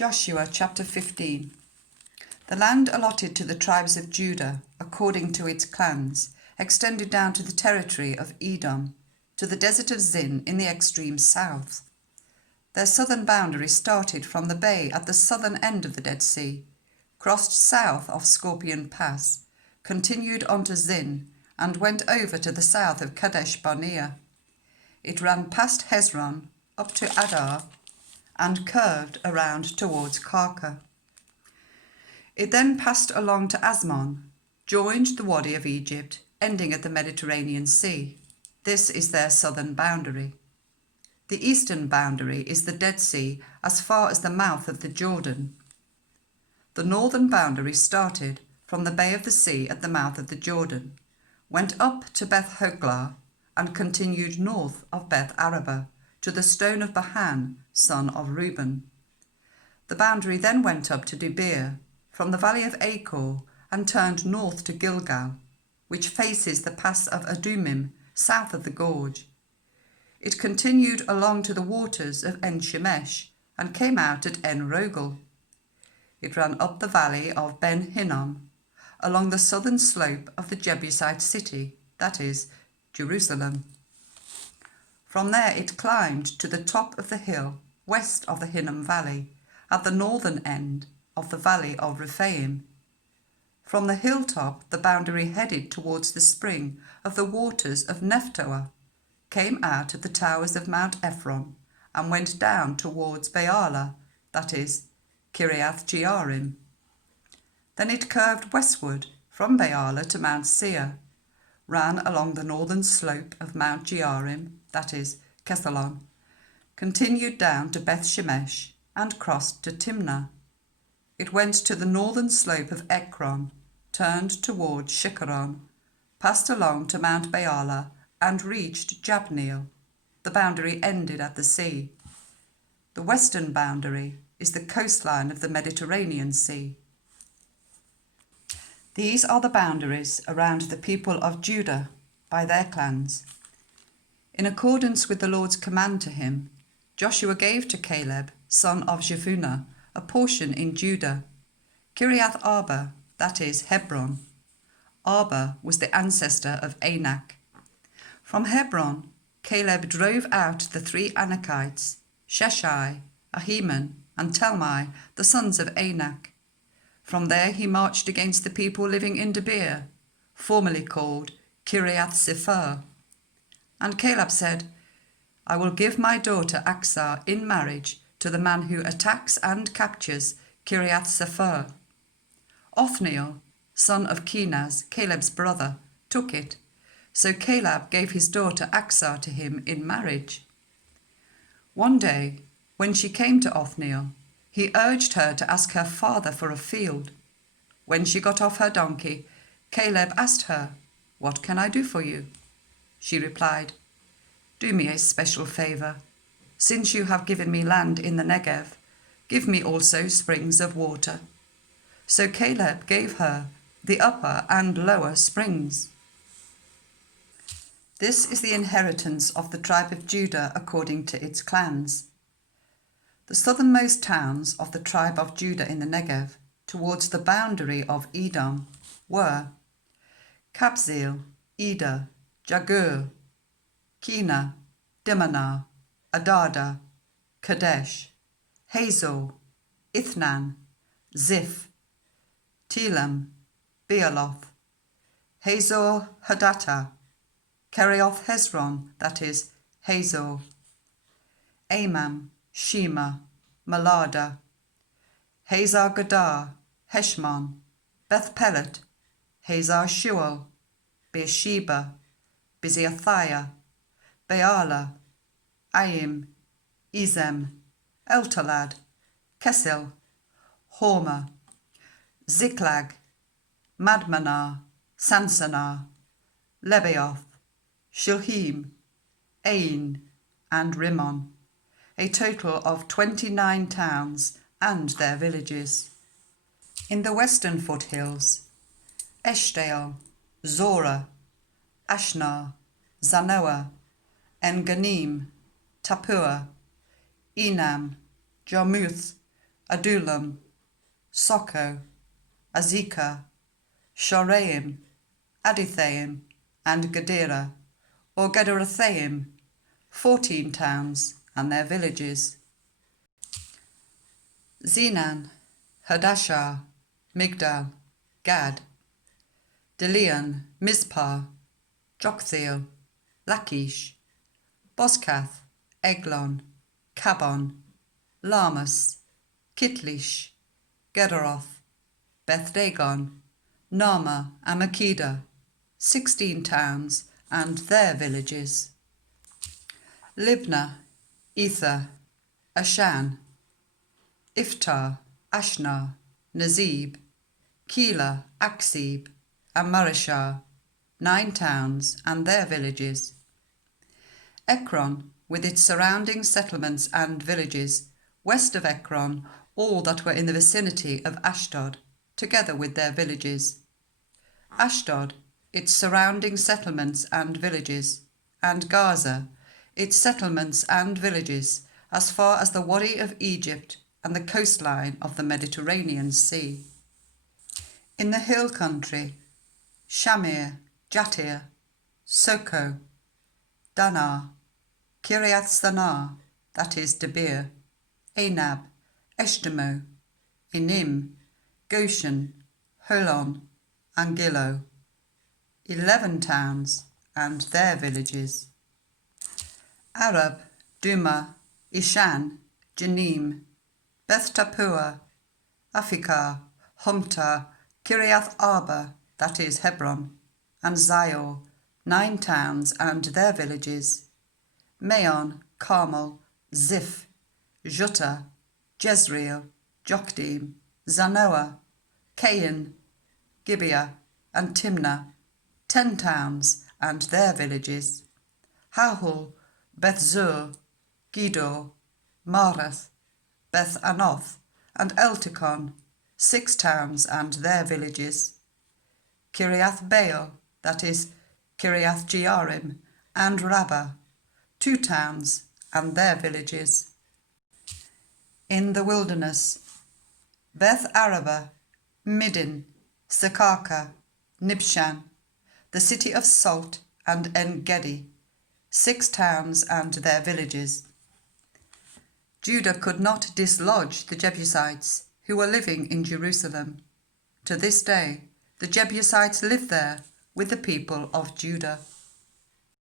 Joshua chapter 15. The land allotted to the tribes of Judah, according to its clans, extended down to the territory of Edom, to the desert of Zin in the extreme south. Their southern boundary started from the bay at the southern end of the Dead Sea, crossed south of Scorpion Pass, continued on to Zin, and went over to the south of Kadesh Barnea. It ran past Hezron, up to Adar, and curved around towards Karka. It then passed along to Asmon, joined the Wadi of Egypt, ending at the Mediterranean Sea. This is their southern boundary. The eastern boundary is the Dead Sea as far as the mouth of the Jordan. The northern boundary started from the Bay of the Sea at the mouth of the Jordan, went up to Beth Hoglah, and continued north of Beth Araba to the stone of Bahan, son of Reuben. The boundary then went up to Debir, from the valley of Achor, and turned north to Gilgal, which faces the pass of Adumim, south of the gorge. It continued along to the waters of En Shemesh, and came out at En Rogel. It ran up the valley of Ben Hinnom, along the southern slope of the Jebusite city, that is, Jerusalem. From there it climbed to the top of the hill west of the Hinnom Valley, at the northern end of the valley of Rephaim. From the hilltop the boundary headed towards the spring of the waters of Nephtoah, came out at the towers of Mount Ephron, and went down towards Baalah, that is, Kiriath Jearim. Then it curved westward from Baalah to Mount Seir, ran along the northern slope of Mount Jearim, that is, Kethalon, continued down to Beth Shemesh, and crossed to Timnah. It went to the northern slope of Ekron, turned towards Shikkeron, passed along to Mount Baalah, and reached Jabneel. The boundary ended at the sea. The western boundary is the coastline of the Mediterranean Sea. These are the boundaries around the people of Judah by their clans. In accordance with the Lord's command to him, Joshua gave to Caleb, son of Jephunneh, a portion in Judah, Kiriath Arba, that is, Hebron. Arba was the ancestor of Anak. From Hebron, Caleb drove out the 3 Anakites, Sheshai, Ahiman, and Talmai, the sons of Anak. From there he marched against the people living in Debir, formerly called Kiriath Sephar. And Caleb said, I will give my daughter Aksah in marriage to the man who attacks and captures Kiriath Sephar. Othniel, son of Kenaz, Caleb's brother, took it, so Caleb gave his daughter Aksah to him in marriage. One day, when she came to Othniel, he urged her to ask her father for a field. When she got off her donkey, Caleb asked her, What can I do for you? She replied, Do me a special favour. Since you have given me land in the Negev, give me also springs of water. So Caleb gave her the upper and lower springs. This is the inheritance of the tribe of Judah according to its clans. The southernmost towns of the tribe of Judah in the Negev, towards the boundary of Edom, were Kabzeel, Eder, Jagur, Kina, Dimnah, Adada, Kadesh, Hazor, Ithnan, Ziph, Telam, Bealoth, Hazor Hadattah, Kerioth Hezron, that is, Hazor, Amam, Shema, Malada, Hazar Gadar, Heshmon, Beth Pelet, Hazar Shual, Beersheba, Biziathiah, Baalah, Aim, Ezem, Eltalad, Kesel, Hormah, Ziklag, Madmanah, Sansanah, Lebaoth, Shilhim, Ain, and Rimmon, a total of 29 towns and their villages. In the western foothills, Eshtaol, Zorah, Ashnar, Zanoah, En-Ganim, Tappuah, Enam, Jarmuth, Adullam, Soko, Azekah, Shoraim, Adithaim, and Gadara, or Gedarathaim, 14 towns and their villages. Zenan, Hadashah, Migdal, Gad, Delian, Mizpah, Joktheel, Lachish, Bozkath, Eglon, Kabon, Lamas, Kitlish, Gederoth, Bethdagon, Nama, and Makkedah, 16 towns and their villages. Libnah, Ether, Ashan, Iftar, Ashnar, Nazib, Keilah, Aksib, and Mareshah, 9 towns and their villages. Ekron, with its surrounding settlements and villages, west of Ekron, all that were in the vicinity of Ashdod, together with their villages. Ashdod, its surrounding settlements and villages, and Gaza, its settlements and villages, as far as the Wadi of Egypt and the coastline of the Mediterranean Sea. In the hill country, Shamir, Jatir, Soko, Danar, Kiriath Sanah, that is Debir, Anab, Eshtemoh, Enim, Goshen, Holon, and Gilo, 11 towns and their villages. Arab, Duma, Ishan, Janim, Beth Tappuah, Aphikah, Humta, Kiriath Arba, that is Hebron, and Zior, 9 towns and their villages. Maon, Carmel, Ziph, Jutta, Jezreel, Jokdeam, Zanoah, Cain, Gibeah, and Timnah, 10 towns and their villages. Hahul, Beth-zur, Gidor, Marath, Beth-anoth, and Eltekon, 6 towns and their villages. Kiriath Baal, that is Kiriath Jearim, and Rabbah, 2 towns and their villages. In the wilderness, Beth Araba, Middin, Sekaka, Nibshan, the city of Salt, and En-gedi, 6 towns and their villages. Judah could not dislodge the Jebusites who were living in Jerusalem. To this day, the Jebusites live there with the people of Judah.